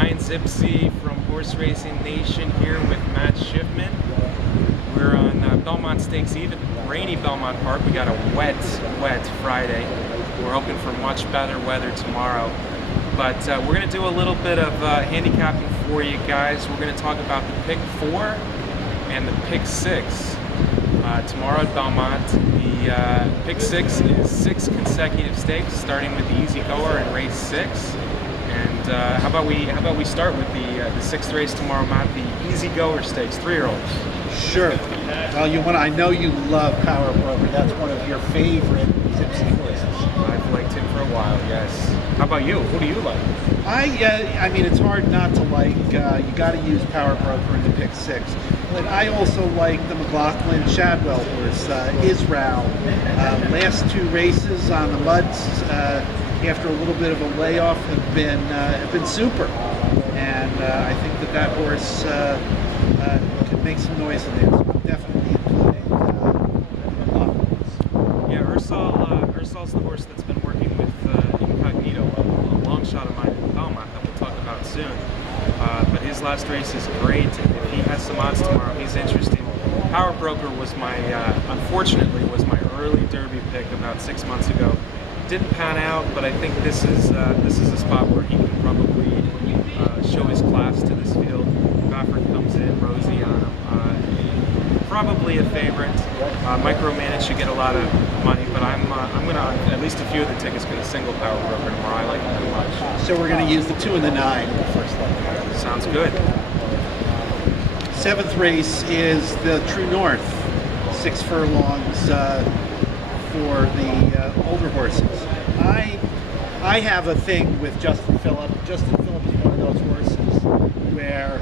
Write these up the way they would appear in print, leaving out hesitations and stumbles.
Ryan Zipsey from Horse Racing Nation here with Matt Schiffman. We're on Belmont Stakes Even, rainy Belmont Park. We got a wet Friday. We're hoping for much better weather tomorrow. But we're going to do a little bit of handicapping for you guys. We're going to talk about the Pick 4 and the Pick 6. Tomorrow at Belmont, the Pick 6 is 6 consecutive stakes, starting with the Easy Goer in race 6. And how about we start with the sixth race tomorrow, Matt, the Easy Goer Stakes, 3-year-olds. Sure. Well, I know you love Power Broker. That's one of your favorite Zipsy horses. I've liked him for a while, yes. How about you? Who do you like? I mean, it's hard not to like. You got to use Power Broker in the Pick 6. But I also like the McLaughlin Shadwell horse, Israel. Last 2 races on the muds, after a little bit of a layoff, have been super. And I think that horse can make some noise in there. So I'm definitely including McLaughlin. Yeah, Ursal's the horse that's been working with Incognito, a long shot of mine in Belmont that we'll talk about soon. But his last race is great. If he has some odds tomorrow, he's interesting. Power Broker was unfortunately was my early Derby pick about 6 months ago. Didn't pan out, but I think this is a spot where he can probably show his class to this field. Baffert comes in, Rosie on him. Probably a favorite. Micromanage should get a lot of money, but I'm gonna, at least a few of the tickets, gonna single Power Broker tomorrow. I like him very much. So we're going to use the 2 and the 9 in the first leg. Sounds good. 7th race is the True North, 6 furlongs for the older horses. I have a thing with Justin Phillip. Justin Phillip is one of those horses where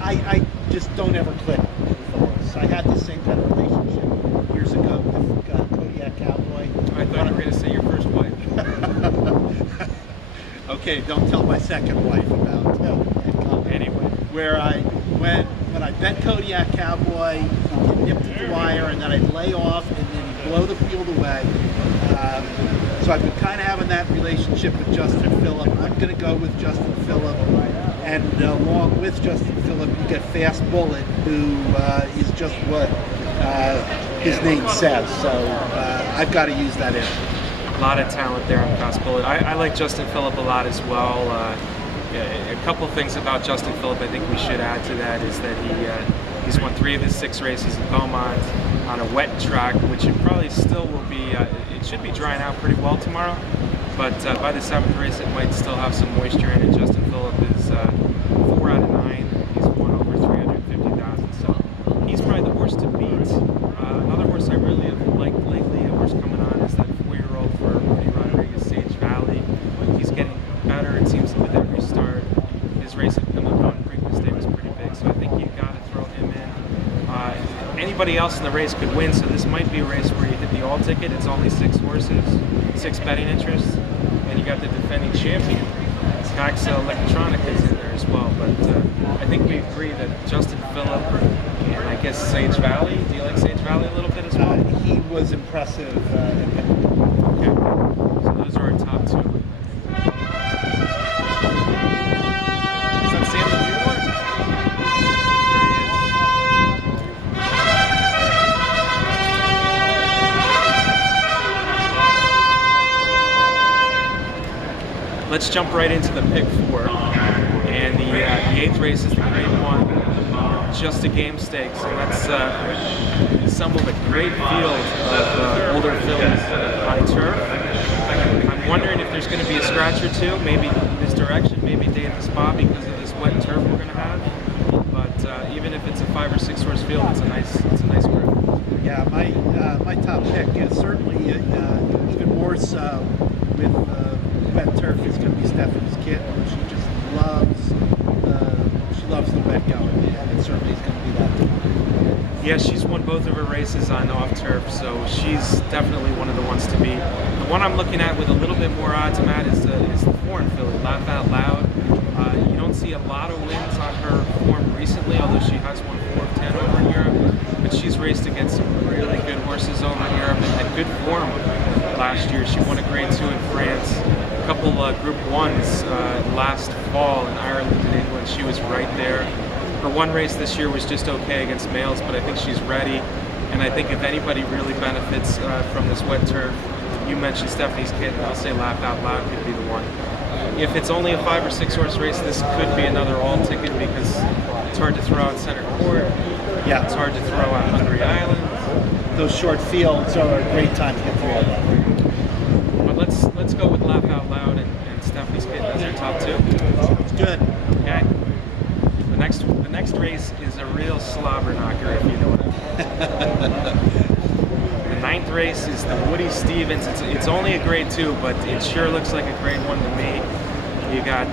I just don't ever click with the horse. I had the same kind of relationship years ago with Kodiak Cowboy. I thought you were going to say your first wife. Okay, don't tell my second wife about that. Anyway, when I bet Kodiak Cowboy, he'd get nipped at the wire, and then I'd lay off, and then he'd blow the field away. So I've been kind of having that relationship with Justin Phillip. I'm going to go with Justin Phillip, and along with Justin Phillip, you get Fast Bullet, who is just what his name says. So I've got to use that in. a lot of talent there on Fast Bullet. I like Justin Phillip a lot as well. A couple things about Justin Phillip I think we should add to that is that he's won 3 of his 6 races at Belmont on a wet track, which it probably still will be, it should be drying out pretty well tomorrow, but by the 7th race it might still have some moisture in it. Justin Phillip is 4 out of 9. He's won over 350,000, so he's probably the horse to beat. Another horse I really have liked lately, a horse coming on, is that 4-year-old for Rudy Rodriguez, Sage Valley. He's getting better, it seems, with every start. His race at Plymouth on Preakness Day was pretty big, so I think you've got to throw him in. Anybody else in the race could win, so this might be a race where you hit the all ticket. It's only 6 horses, 6 betting interests, and you got the defending champion. Taxa Electronica is in there as well, but I think we agree that Justin Phillip and I guess Sage Valley. Do you like Sage Valley a little bit as well? He was impressive. Okay, so those are our top 2. Is that Sam the Bugler? Let's jump right into the Pick 4, and the 8th race is the Grade 1, just a game stakes, and that's assembled a great field of older fillies on turf. I'm wondering if there's going to be a scratch or 2, maybe misdirection, maybe day at the spot because of this wet turf we're going to have. But even if it's a 5 or 6 horse field, it's a nice group. Yeah, my top pick is certainly even more so with wet turf is going to be Stephanie's Kid. She just loves the wet going, and it certainly is going to be that. Yeah, she's won both of her races on off turf, so she's definitely one of the ones to beat. The one I'm looking at with a little bit more odds, Matt, is the foreign filly, Laugh Out Loud. You don't see a lot of wins on her form recently, although she has won 4 of 10 over in Europe. But she's raced against some really good horses over in Europe and had good form last year. She won a Grade 2 in France, a couple Group 1s last fall in Ireland in England, she was right there. Her one race this year was just okay against males, but I think she's ready. And I think if anybody really benefits from this wet turf, you mentioned Stephanie's kid, and I'll say Laugh Out Loud could be the one. If it's only a 5 or 6 horse race, this could be another all ticket because it's hard to throw out Center Court. Yeah. It's hard to throw out Hungry Island. Those short fields are a great time to get through all that. But let's go with Laugh Out Loud and Stephanie's kid as our top 2. It's good. Okay. The next race is a real slobber knocker, if you know what I mean. The 9th race is the Woody Stevens. It's only a grade 2, but it sure looks like a grade 1 to me. You got,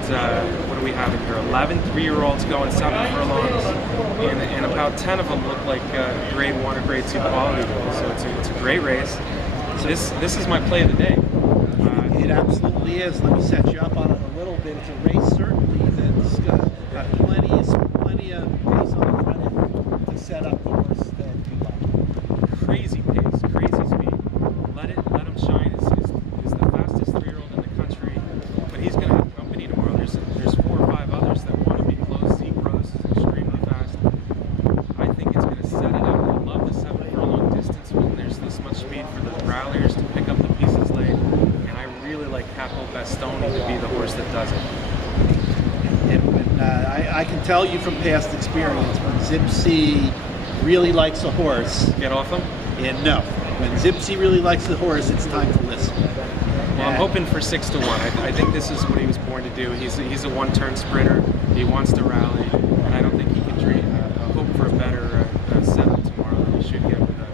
what do we have in here? 11 3-year-olds going 7 furlongs, and about 10 of them look like grade 1 or grade 2 quality. So it's a great race. So this is my play of the day. It absolutely is. Let me set you up on it a little bit. It's a race certainly that's got plenty of pace on the front end to set up the horse that you like. Crazy pace, crazy speed. Let him shine. Is the fastest 3-year-old in the country, but he's going to have company tomorrow. There's 4 or 5 others that want to be close. Zeke Rose is extremely fast. I think it's going to set it up. I love the 7 furlong distance when there's this much speed for the ralliers to pick up the pieces late, and I really like Capo Bastoni to be the horse that does it. I can tell you from past experience, when Zipsy really likes a horse, Get off him? and no, when Zipsy really likes the horse, it's time to listen. Well, I'm hoping for 6 to 1. I think this is what he was born to do. He's a one-turn sprinter. He wants to rally, and I don't think he can hope for a better setup tomorrow than he should get with a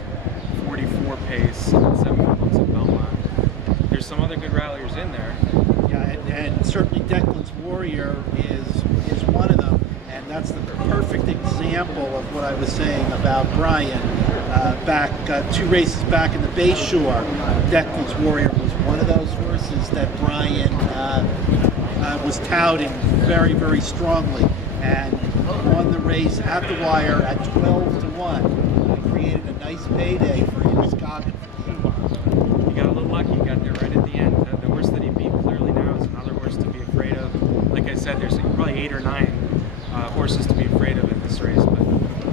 44 pace, 7 furlongs at Belmont. There's some other good ralliers in there. Yeah, and certainly Declan's Warrior is one of them, and that's the perfect example of what I was saying about Brian. Back 2 races back in the Bayshore, Declan's Warrior was one of those horses that Brian was touting very, very strongly, and won the race at the wire at 12 to 1. And created a nice payday for his Goggin. He got a little lucky. He got there right at the end. The horse that he beat clearly now is another horse to be afraid of. Like I said, there's probably 8 or 9 horses to be afraid of in this race. But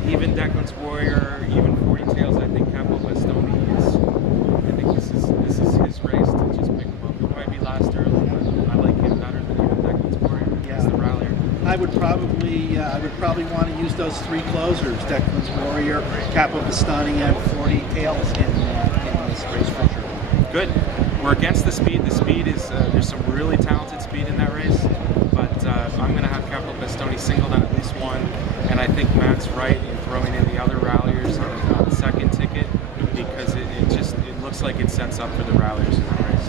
even Declan's Warrior, even 40 Tails, I think Capo Bastoni is. I think this is his race to just pick him up. He might be last early, but I like him better than even Declan's Warrior. Yeah. He's the rallier. I would probably want to use those 3 closers: Declan's Warrior, Capo Bastoni, and 40 Tails in this race for sure. Good. We're against the speed. The speed is there's some really talented speed in that race, but I'm going to have Capo Bastoni singled on at least 1, and I think Matt's right in throwing in the other ralliers on the second ticket because it looks like it sets up for the ralliers in that race.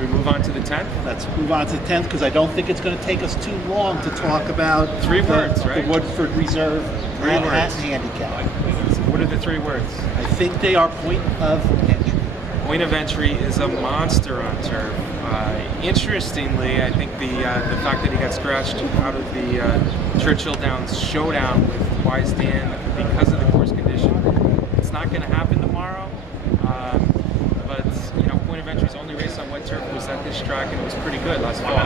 We move on to the 10th. Let's move on to the 10th because I don't think it's going to take us too long to talk about 3 words, right? The Woodford Reserve 3 at words. handicap. What are the 3 words? I think they are point of entry. Point of entry is a monster on turf. Interestingly, I think the fact that he got scratched out of the Churchill Downs showdown with Wise Dan because of the course condition, it's not going to happen tomorrow. But point of entry's only race on wet turf was at this track, and it was pretty good last fall.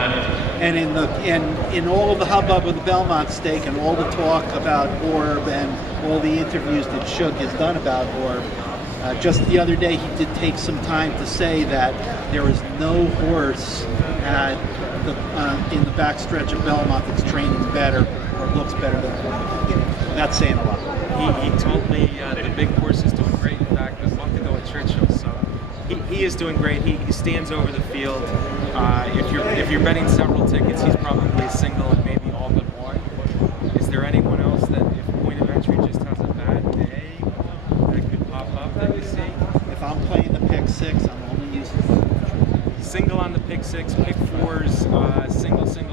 And in all of the hubbub of the Belmont Stake and all the talk about Orb and all the interviews that Shug has done about Orb, just the other day he did take some time to say that there is no horse at in the backstretch of Belmont that's training better or looks better than Orb. That's saying a lot. He told me the big horse is doing great. In fact, a month ago at Churchill, so he is doing great. He stands over the field. If you're betting several tickets, he's probably single and maybe all but 1. Is there anyone else that, if point of entry just has a bad day, that could pop up that you see? If I'm playing the pick 6, I'm only using Single on the pick 6, pick 4s,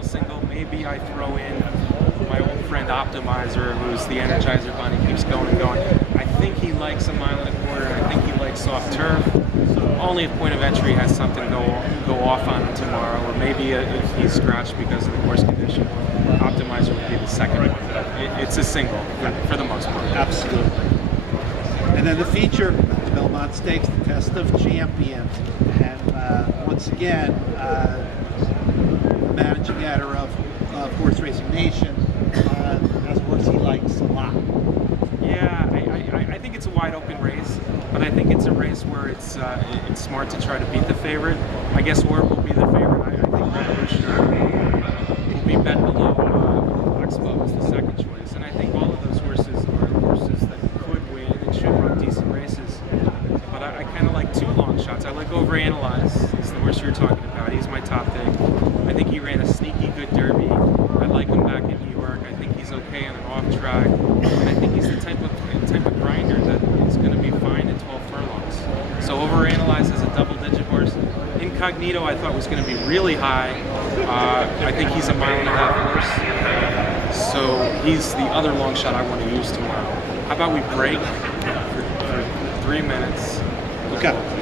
single. Maybe I throw in my old friend Optimizer, who's the Energizer Bunny, keeps going and going. I think he likes a 1.25 miles. I think he likes soft turf. Only if point of entry has something go off on him tomorrow, or maybe if he's scratched because of the course condition, Optimizer would be the second one. But it's a single for the most part. Absolutely. And then the feature, the Belmont Stakes, the Test of Champions. And once again, the managing editor of of Horse Racing Nation as a horse he likes a lot. Yeah, I think it's a wide open race, but I think it's a race where it's smart to try to beat the favorite. I guess where will be the favorite? I think Revolution will be bet below Oxbow is the second choice, and I think all of those horses are horses that could win and should run decent races. But I kind of like two long shots. I like Overanalyze. Is the horse you're talking about. He's my top pick. I think he ran a sneaky good Derby. I like him back in New York. I think he's okay on an off track. And I think he's the type of grinder that is going to be fine at 12 furlongs. So Overanalyze as a double-digit horse. Incognito I thought was going to be really high. I think he's a 1.5 mile horse. So he's the other long shot I want to use tomorrow. How about we break for 3 minutes? Okay.